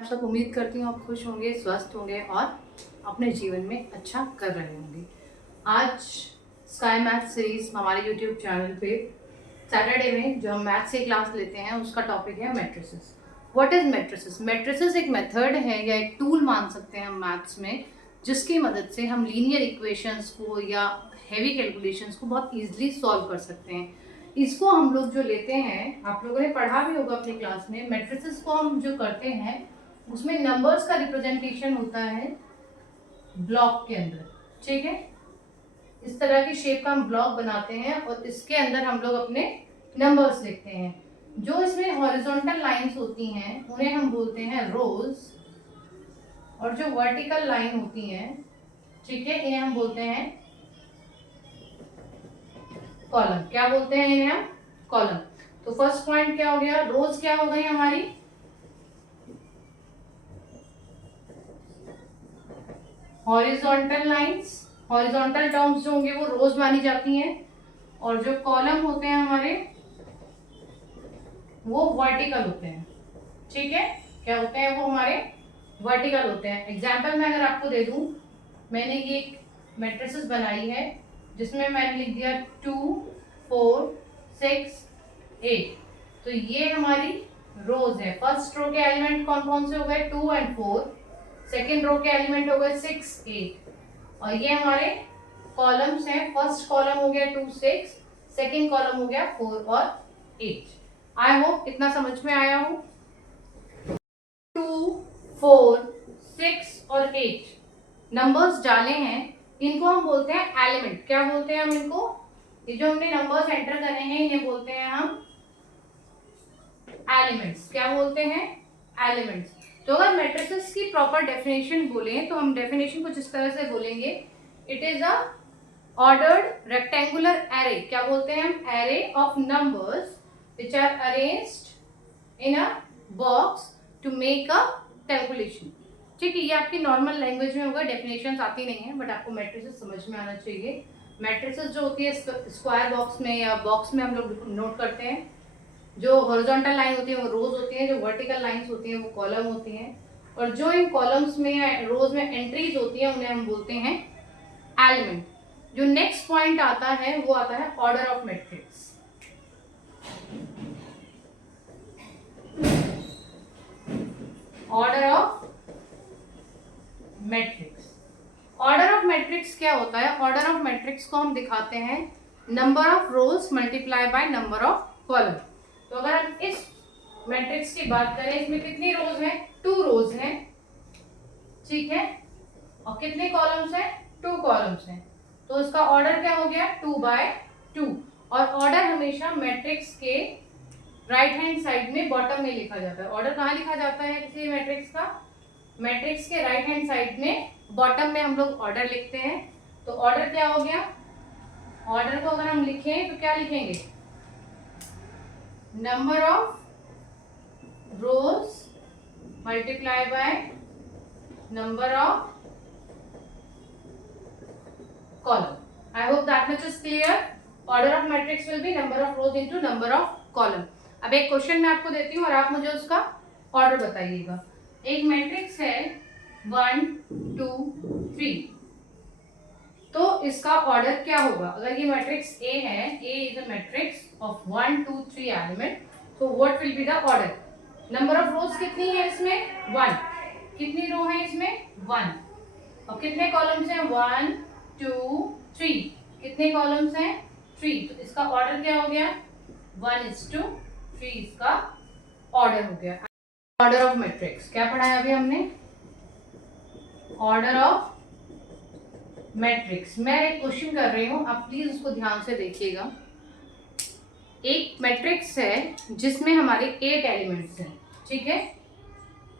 आप सब उम्मीद करती हूँ आप खुश होंगे, स्वस्थ होंगे और अपने जीवन में अच्छा कर रहे होंगे। आज स्काई मैथ सीरीज हमारे यूट्यूब चैनल पे सैटरडे में जो हम मैथ्स की क्लास लेते हैं उसका टॉपिक है matrices. What is matrices? Matrices एक मेथड है या एक टूल मान सकते हैं हम मैथ्स में, जिसकी मदद से हम लीनियर इक्वेशंस को या हैवी कैलकुलेशंस को बहुत ईजिली सॉल्व कर सकते हैं। इसको हम लोग जो लेते हैं, आप लोगों ने पढ़ा भी होगा अपनी क्लास में, मैट्रिसेस को हम जो करते हैं उसमें नंबर्स का रिप्रेजेंटेशन होता है ब्लॉक के अंदर। ठीक है, इस तरह की शेप का हम ब्लॉक बनाते हैं और इसके अंदर हम लोग अपने नंबर्स लिखते हैं। जो इसमें हॉरिजॉन्टल लाइंस होती हैं उन्हें हम बोलते हैं रोज, और जो वर्टिकल लाइन होती हैं, ठीक है, इन्हें हम बोलते हैं कॉलम। क्या बोलते हैं इन्हें हम? कॉलम। तो फर्स्ट पॉइंट क्या हो गया? रोज क्या हो गई हमारी? हॉरिजॉन्टल लाइंस, हॉरिजॉन्टल टर्म्स जो होंगे वो रोज मानी जाती हैं, और जो कॉलम होते हैं हमारे वो वर्टिकल होते हैं। ठीक है, क्या होते हैं वो? हमारे वर्टिकल होते हैं। एग्जाम्पल मैं अगर आपको दे दूं, मैंने ये एक मैट्रिसेस बनाई है जिसमें मैंने लिख दिया 2 4 6 8। तो ये हमारी रोज है। फर्स्ट रो के एलिमेंट कौन कौन से हो गए? 2 और 4। सेकेंड रो के एलिमेंट हो गए 6 8, और ये हमारे कॉलम्स हैं। फर्स्ट कॉलम हो गया 2 6, सेकेंड कॉलम हो गया 4 और 8। आई होप इतना समझ में आया हो। 2 4 6 और 8 नंबर्स डाले हैं, इनको हम बोलते हैं एलिमेंट। क्या बोलते हैं हम इनको? ये जो हमने नंबर्स एंटर करे हैं इन्हें बोलते हैं हम एलिमेंट्स। क्या बोलते हैं? एलिमेंट्स। तो अगर मैट्रिसेस की प्रॉपर डेफिनेशन बोलें तो हम डेफिनेशन कुछ इस तरह से बोलेंगे, it is a ordered rectangular array. क्या बोलते हैं हम? Array of numbers which are arranged in a box to make a calculation। ठीक है, ये आपकी नॉर्मल लैंग्वेज में होगा, डेफिनेशंस आती नहीं है, बट आपको मैट्रिसेस समझ में आना चाहिए। मैट्रिसेस जो होती है स्क्वायर बॉक्स में या बॉक्स में हम लोग नोट करते हैं। जो हॉरिजॉन्टल लाइन होती है वो रोज होती है, जो वर्टिकल लाइंस होती हैं वो कॉलम होती हैं, और जो इन कॉलम्स में या रोज में एंट्रीज होती हैं उन्हें हम बोलते हैं एलिमेंट। जो नेक्स्ट पॉइंट आता है वो आता है order of matrix. Order of matrix. Order of matrix क्या होता है? ऑर्डर ऑफ मैट्रिक्स को हम दिखाते हैं number of rose multiply by number of column. तो अगर हम इस मैट्रिक्स की बात करें, इसमें कितनी रोज हैं? 2 रोज हैं। ठीक है, और कितने कॉलम्स हैं? 2 कॉलम्स हैं। तो इसका ऑर्डर क्या हो गया? 2 बाय 2। और ऑर्डर हमेशा मैट्रिक्स के राइट हैंड साइड में बॉटम में लिखा जाता है। ऑर्डर कहाँ लिखा जाता है किसी मैट्रिक्स का? मैट्रिक्स के राइट हैंड साइड में बॉटम में हम लोग ऑर्डर लिखते हैं। तो ऑर्डर क्या हो गया? ऑर्डर को अगर हम लिखें तो क्या लिखेंगे? Number of rose multiply by number of column. I hope that much is clear. Order of matrix will be number of rose into number of column. अब एक क्वेश्चन मैं आपको देती हूँ और आप मुझे उसका ऑर्डर बताइएगा। एक मैट्रिक्स है 1 2 3, तो इसका ऑर्डर क्या होगा? अगर ये मैट्रिक्स A है, A is a matrix of 1 2 3 element, तो what will be the order? Number of rows कितनी है इसमें? 1। कितनी रो है इसमें? 1। और कितने कॉलम्स हैं? 1 2 3। कितने कॉलम्स हैं? 3। तो इसका ऑर्डर क्या हो गया? 1:3 इसका ऑर्डर हो गया। ऑर्डर ऑफ मैट्रिक्स क्या पढ़ा है अभी हमने? Order of matrix. मैं एक क्वेश्चन कर रही हूं, आप प्लीज उसको ध्यान से देखिएगा। एक मैट्रिक्स है जिसमें हमारे 8 एलिमेंट्स हैं। ठीक है,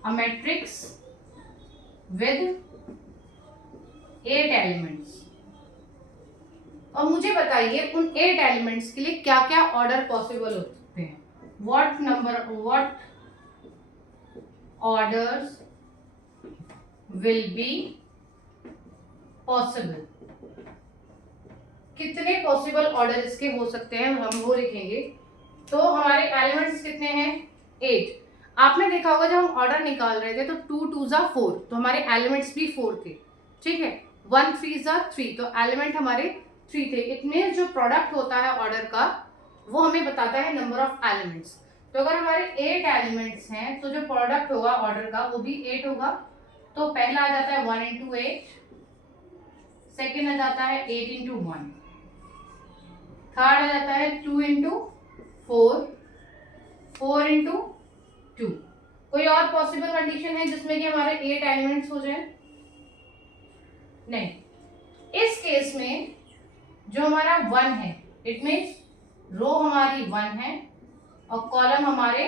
अ मैट्रिक्स विद 8 एलिमेंट्स। और मुझे बताइए उन 8 एलिमेंट्स के लिए क्या क्या ऑर्डर पॉसिबल हो सकते हैं? what orders will be possible? कितने पॉसिबल ऑर्डर इसके हो सकते हैं हम वो लिखेंगे। तो हमारे एलिमेंट्स कितने हैं? 8। आपने देखा होगा जब हम ऑर्डर निकाल रहे थे तो 2 2 ज़ा 4, तो हमारे एलिमेंट्स भी 4 थे, ठीक है। 1 3 ज़ा 3, तो एलिमेंट हमारे 3 थे। इट मीन्स जो प्रोडक्ट होता है ऑर्डर का वो हमें बताता है नंबर ऑफ एलिमेंट्स। तो अगर हमारे 8 एलिमेंट्स हैं तो जो प्रोडक्ट होगा ऑर्डर का वो भी 8 होगा। तो पहला आ जाता है 1 इंटू 8, सेकेंड आ जाता है 8 इंटू 1, थर्ड आ जाता है 2 इंटू 4, 4 इंटू 2। कोई और पॉसिबल कंडीशन है जिसमें कि हमारे 8 एलिमेंट्स हो जाए? नहीं। इस केस में जो हमारा 1 है, इट मीन्स रो हमारी 1 है और कॉलम हमारे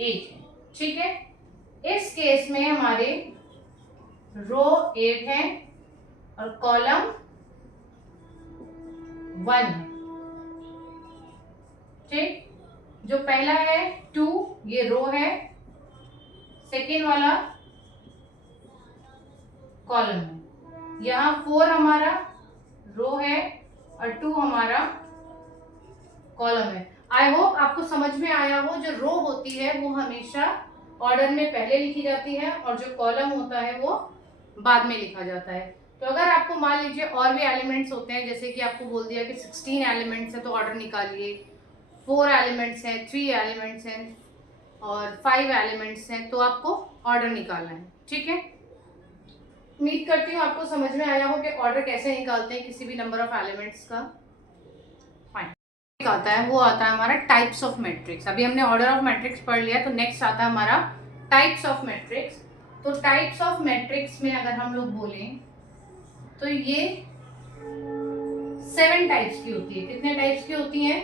8 है, ठीक है। इस केस में हमारे रो 8 है और कॉलम 1 है, ठीक। जो पहला है 2, ये रो है, सेकेंड वाला कॉलम है। यहाँ 4 हमारा रो है और 2 हमारा कॉलम है। आई होप आपको समझ में आया हो। जो रो होती है वो हमेशा ऑर्डर में पहले लिखी जाती है और जो कॉलम होता है वो बाद में लिखा जाता है। तो अगर आपको मान लीजिए और भी एलिमेंट्स होते हैं, जैसे कि आपको बोल दिया कि 16 एलिमेंट्स है तो ऑर्डर निकालिए, 4 एलिमेंट्स हैं, 3 एलिमेंट्स हैं और 5 एलिमेंट्स हैं, तो आपको ऑर्डर निकालना है, ठीक है। उम्मीद करती हूँ आपको समझ में आया हो कि ऑर्डर कैसे निकालते हैं किसी भी नंबर ऑफ एलिमेंट्स का। फाइन। आता है वो आता है हमारा टाइप्स ऑफ मैट्रिक्स। अभी हमने ऑर्डर ऑफ मैट्रिक्स पढ़ लिया, तो नेक्स्ट आता है हमारा टाइप्स ऑफ मैट्रिक्स। तो टाइप्स ऑफ मैट्रिक्स में अगर हम लोग बोलें तो ये 7 टाइप्स की होती है। कितने टाइप्स की होती हैं?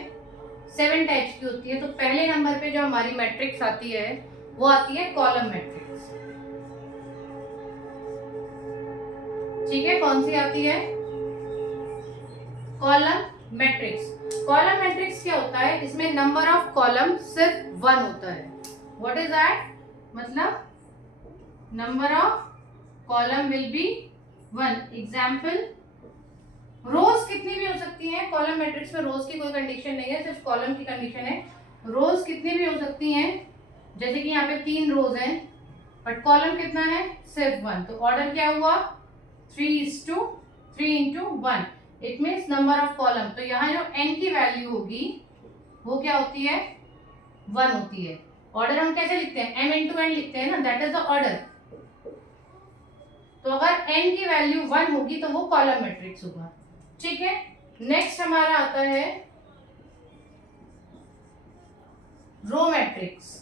7 टाइप्स की होती है। तो पहले नंबर पे जो हमारी मैट्रिक्स आती है वो आती है कॉलम मैट्रिक्स, ठीक है। कौन सी आती है? Column matrix. कॉलम मैट्रिक्स क्या होता है? इसमें नंबर ऑफ कॉलम सिर्फ 1 होता है। What is that? मतलब number of column will be 1। Example, rows कितनी भी हो सकती हैं कॉलम मैट्रिक्स में। रोज की कोई कंडीशन नहीं है, सिर्फ कॉलम की कंडीशन है। रोज कितनी भी हो सकती हैं, जैसे कि यहाँ पे 3 रोज हैं बट कॉलम कितना है? सिर्फ 1। तो ऑर्डर क्या हुआ? 3 into 1। It means number of column. तो यहाँ जो n की वैल्यू होगी वो क्या होती है? 1 होती है। ऑर्डर हम कैसे लिखते हैं? m इंटू n लिखते हैं ना, दैट इज द ऑर्डर। तो अगर n की वैल्यू 1 होगी तो वो कॉलम मैट्रिक्स होगा, ठीक है। नेक्स्ट हमारा आता है रो मैट्रिक्स।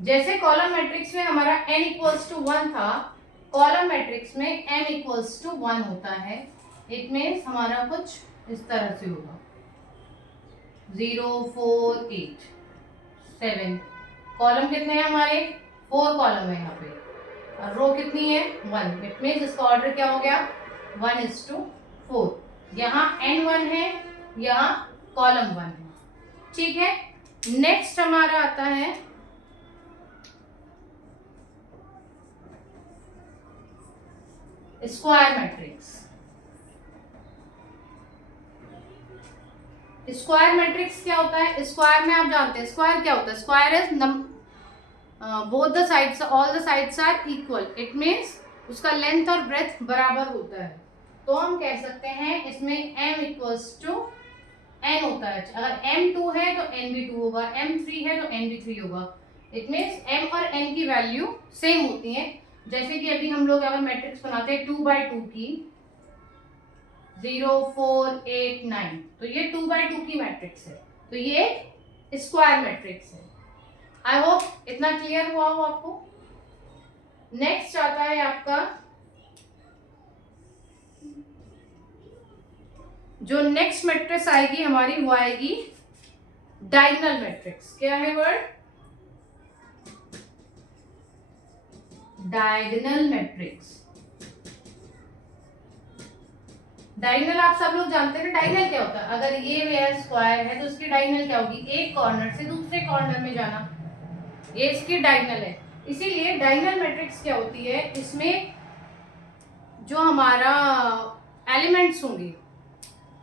जैसे कॉलम मैट्रिक्स में हमारा n इक्वल्स टू 1 था, कॉलम मैट्रिक्स में m इक्वल्स टू 1 होता है। इट मीन्स हमारा कुछ इस तरह से होगा 0 4 8 7। कॉलम कितने हैं हमारे? 4 कॉलम है यहाँ पे और रो कितनी है? 1। इट मीन्स इसका ऑर्डर क्या हो गया? 1:4। यहाँ n1 है, यहाँ कॉलम 1 है, ठीक है। नेक्स्ट हमारा आता है स्क्वायर मैट्रिक्स। स्क्वायर मैट्रिक्स क्या होता है? स्क्वायर में आप जानते हैं स्क्वायर क्या होता है? Square is both the sides, all the sides are equal. It means उसका लेंथ और ब्रेथ बराबर होता है। तो हम कह सकते हैं इसमें m इक्वल्स टू n होता है। अगर m2 है तो n भी 2 होगा, m3 है तो n भी 3 होगा। इट मीन्स m और n की वैल्यू सेम होती है। जैसे कि अभी हम लोग अगर मैट्रिक्स बनाते हैं 2/2 की 0 4 8 9, तो ये 2/2 की मैट्रिक्स है, तो ये स्क्वायर मैट्रिक्स है। आई होप इतना क्लियर हुआ हो आपको। नेक्स्ट आता है आपका जो नेक्स्ट मैट्रिक्स आएगी हमारी वो आएगी डायगोनल मैट्रिक्स। क्या है वर्ड? Diagonal matrix. डायगोनल आप सब लोग जानते हैं। डायगोनल क्या होता है? अगर ये स्क्वायर है तो उसकी डायगोनल क्या होगी? एक कॉर्नर से दूसरे कॉर्नर में जाना, ये इसकी डायगोनल है। इसीलिए डायगोनल मैट्रिक्स क्या होती है? इसमें जो हमारा एलिमेंट्स होंगे,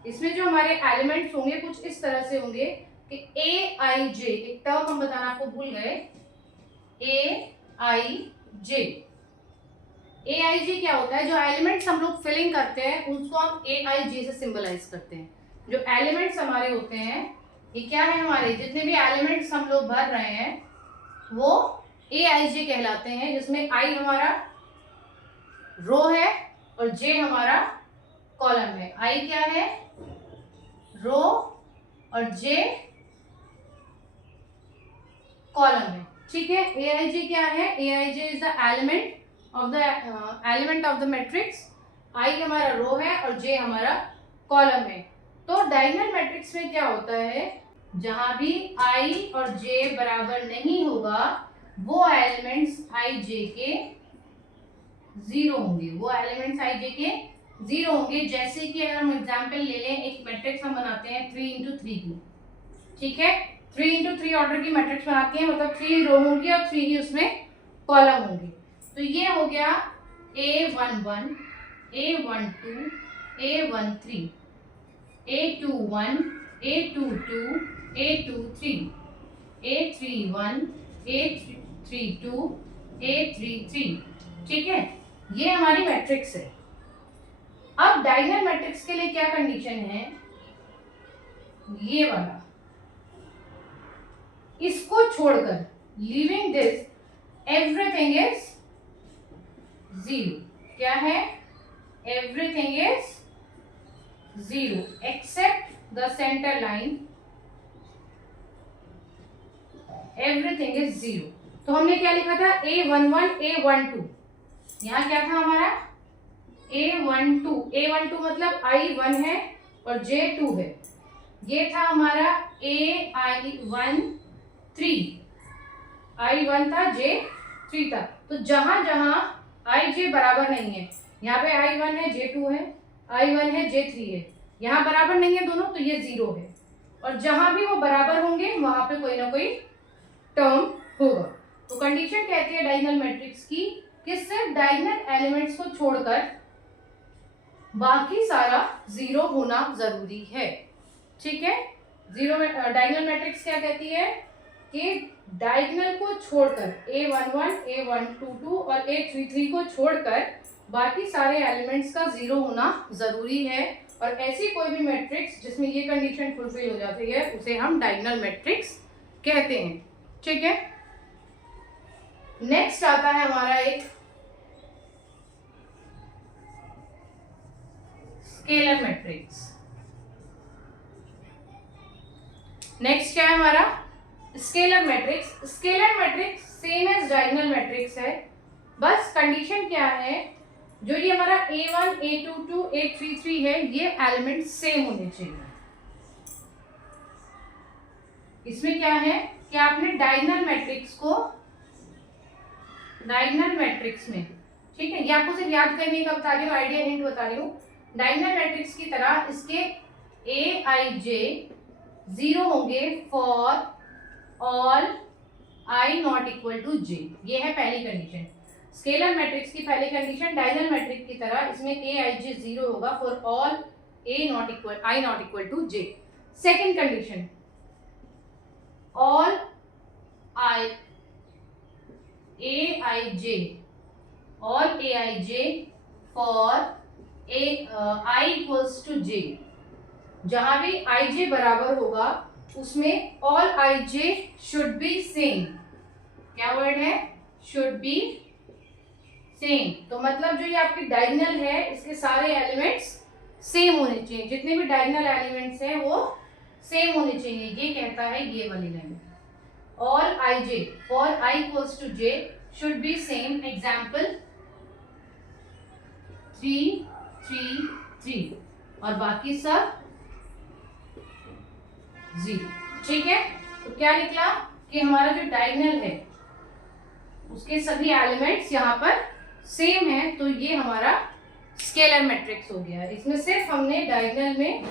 इसमें जो हमारे एलिमेंट्स होंगे कुछ इस तरह से होंगे कि ए आई जे, एक टर्म हम बताना आपको भूल गए, ए आई जे। ए आई जे क्या होता है, जो एलिमेंट्स हम लोग फिलिंग करते हैं उसको हम ए आई जे से सिंबलाइज करते हैं। जो एलिमेंट्स हमारे होते हैं, ये क्या है, हमारे जितने भी एलिमेंट्स हम लोग भर रहे हैं वो ए आई जे कहलाते हैं, जिसमें आई हमारा रो है और जे हमारा कॉलम है। आई क्या है, रो, और जे कॉलम है। ठीक है, ए आई जे क्या है, a I j is the element of the matrix. I हमारा रो है और जे हमारा कॉलम है। तो डायगोनल मैट्रिक्स में क्या होता है, जहां भी आई और जे बराबर नहीं होगा वो एलिमेंट्स आई जे के जीरो होंगे, वो एलिमेंट्स आई जे के जीरो होंगे। जैसे कि अगर हम एग्जांपल ले लें, एक मैट्रिक्स हम बनाते हैं 3x3 की, ठीक है, 3x3 ऑर्डर की मैट्रिक्स बनाते हैं, मतलब 3 रो होंगी और 3 ही उसमें कॉलम होंगी। तो ये हो गया A11, A12, A13, A21, A22, A23, A31, A32, A33। ठीक है, ये हमारी मैट्रिक्स है। अब डायगोनल मैट्रिक्स के लिए क्या कंडीशन है, ये वाला, इसको छोड़कर, leaving this, everything is zero. क्या है, everything is zero except the centre line, everything is zero. तो हमने क्या लिखा था, A11, A12, यहाँ क्या था हमारा A12, A12 मतलब I1 है और J2 है। ये था हमारा AI13, I1 था, J3 था। तो जहां जहां IJ बराबर नहीं है, यहाँ पे I1 है, J2 है, I1 है, J3 है, यहाँ बराबर नहीं है दोनों, तो ये जीरो है। और जहां भी वो बराबर होंगे वहां पे कोई ना कोई टर्म होगा। तो कंडीशन कहती है डायगोनल मैट्रिक्स की कि सिर्फ डायगोनल एलिमेंट्स को छोड़कर बाकी सारा जीरो होना जरूरी है। ठीक है, जीरो में डायगोनल मैट्रिक्स क्या कहती है कि डायगोनल को छोड़कर A11, A122 और A33 को छोड़कर बाकी सारे एलिमेंट्स का जीरो होना जरूरी है। और ऐसी कोई भी मैट्रिक्स जिसमें ये कंडीशन फुलफिल हो जाती है उसे हम डायगोनल मैट्रिक्स कहते हैं। ठीक है, नेक्स्ट आता है हमारा एक स्केलर मैट्रिक्स। नेक्स्ट क्या है हमारा, scalar matrix. Scalar matrix same as diagonal matrix है, बस कंडीशन क्या है, जो ये हमारा A1, A22, A33 है, ये एलिमेंट सेम होने चाहिए। इसमें क्या है कि आपने डायगोनल मैट्रिक्स को, डायगोनल मैट्रिक्स में, ठीक है, ये आपको सिर्फ याद करने का बता रही हूँ, आइडिया हिंट बता रही हूँ। डायगोनल मैट्रिक्स की तरह इसके AIJ जीरो होंगे for all I not equal to J। ये है पहली कंडीशन। स्केलर मैट्रिक्स की पहली कंडीशन, डायगोनल मैट्रिक्स की तरह इसमें AIJ जीरो होगा for all I not equal to J। Second condition, all AIJ for I equals to J। जहां भी IJ बराबर होगा उसमें all IJ should be same. क्या वर्ड है, शुड बी सेम। तो मतलब जो ये आपकी डायगोनल है इसके सारे एलिमेंट्स सेम होने चाहिए, जितने भी डायगोनल एलिमेंट्स हैं वो सेम होने चाहिए, ये कहता है ये वाली लाइन। All IJ for I equals to J should be same. Example 3, 3, 3 और बाकी सब जीरो। ठीक है, तो क्या निकला कि हमारा जो डायगोनल है उसके सभी एलिमेंट्स यहाँ पर सेम है, तो ये हमारा स्केलर मैट्रिक्स हो गया। इसमें सिर्फ हमने डायगोनल में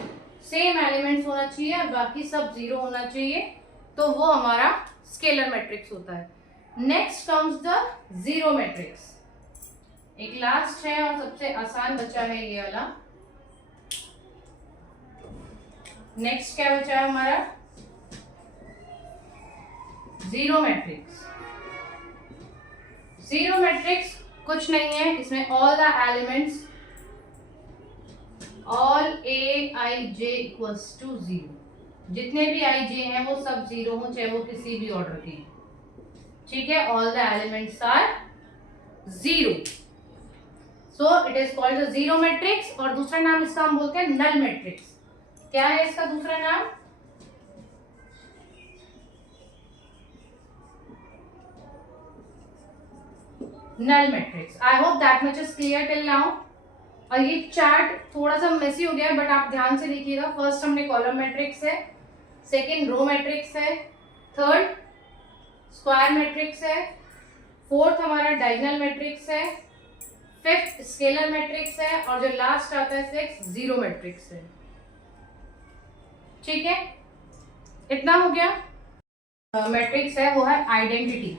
सेम एलिमेंट्स होना चाहिए और बाकी सब जीरो होना चाहिए, तो वो हमारा स्केलर मैट्रिक्स होता है। Next comes the zero matrix. एक लास्ट है और सबसे आसान बचा है ये वाला। नेक्स्ट क्या बचा है हमारा, जीरो मैट्रिक्स। जीरो मैट्रिक्स कुछ नहीं है, इसमें all the elements all A I J equals to zero, जितने भी आई जे हैं वो सब जीरो हो, चाहे वो किसी भी ऑर्डर के हैं, ठीक है। All the elements are zero, so it is called the zero matrix. और दूसरा नाम इसका हम बोलते हैं नल मैट्रिक्स। क्या है इसका दूसरा नाम? Null matrix. I hope that much is clear till now. और ये चार्ट थोड़ा सा मेसी हो गया है, बट आप ध्यान से देखिएगा। फर्स्ट हमने कॉलम मैट्रिक्स है, सेकंड रो मैट्रिक्स है, थर्ड स्क्वायर मैट्रिक्स है, फोर्थ हमारा डायगोनल मैट्रिक्स है, फिफ्थ स्केलर मैट्रिक्स है, और जो लास्ट आता है सिक्स जीरो मैट्रिक्स है, ठीक है। इतना हो गया। मैट्रिक्स है वो है आइडेंटिटी।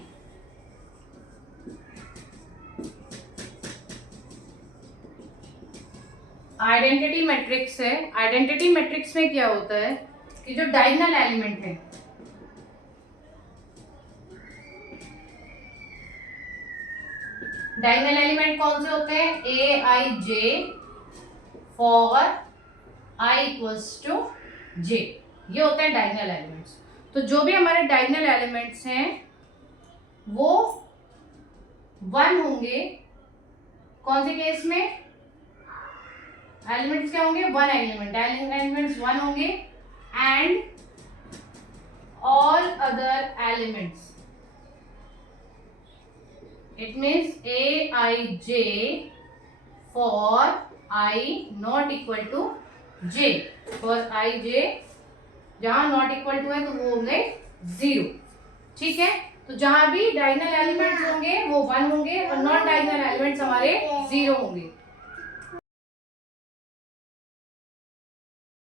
आइडेंटिटी मैट्रिक्स है। आइडेंटिटी मैट्रिक्स में क्या होता है कि जो डायगोनल एलिमेंट है, डायगोनल एलिमेंट कौन से होते हैं? A I j for i equals to j, ये होते हैं डायगोनल एलिमेंट्स। तो जो भी हमारे डायगोनल एलिमेंट्स हैं वो वन होंगे। कौन से केस में? एलिमेंट्स क्या होंगे? वन एलिमेंट, एलिमेंट्स वन होंगे। And all other elements, it means a I j for i not equal to j, for i j जहां नॉट इक्वल टू है तो वो होंगे जीरो, ठीक है। तो जहां भी डायगोनल एलिमेंट्स होंगे वो वन होंगे और नॉन डायगोनल एलिमेंट्स हमारे जीरो होंगे।